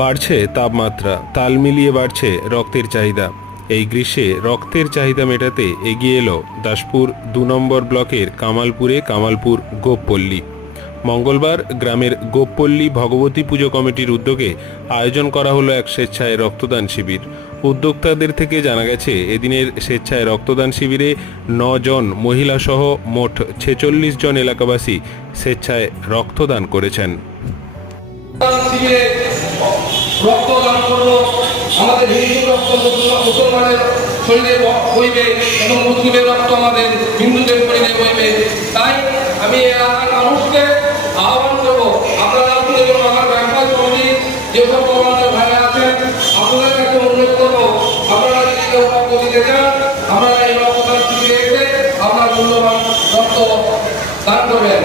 বাড়ছে তাপমাত্রা, তাল মিলিয়ে বাড়ছে রক্তের চাহিদা। এই গ্রীষ্মে রক্তের চাহিদা মেটাতে এগিয়ে এলো দাসপুর ২ নম্বর ব্লকের কামালপুর গোপপল্লী। মঙ্গলবার গ্রামের গোপপল্লী ভগবতী পুজো কমিটির উদ্যোগে আয়োজন করা হলো এক স্বেচ্ছায় রক্তদান শিবির। উদ্যোক্তাদের থেকে জানা গেছে, এদিনের স্বেচ্ছায় রক্তদান শিবিরে ৯ জন মহিলা সহ মোট ৪৬ জন এলাকাবাসী স্বেচ্ছায় রক্তদান করেছেন। রক্তদান করবো, আমাদের হিন্দু রক্ত মুসলমানের শরীরে বইবে এবং মুসলিমের রক্ত আমাদের হিন্দুদের শরীরে বইবে। তাই আমি এলাকার মানুষকে আহ্বান করবো, আপনারা আমার ব্যবসা কমিটির যেসব আমাদের ভাইরা আছেন, আপনাদের কাছে অনুরোধ করবো, আপনারা যদি রক্ত দিতে চান, আপনারা এই রক্তদান শিবিরে এসে আপনার মূল্যবান রক্ত দান করবেন।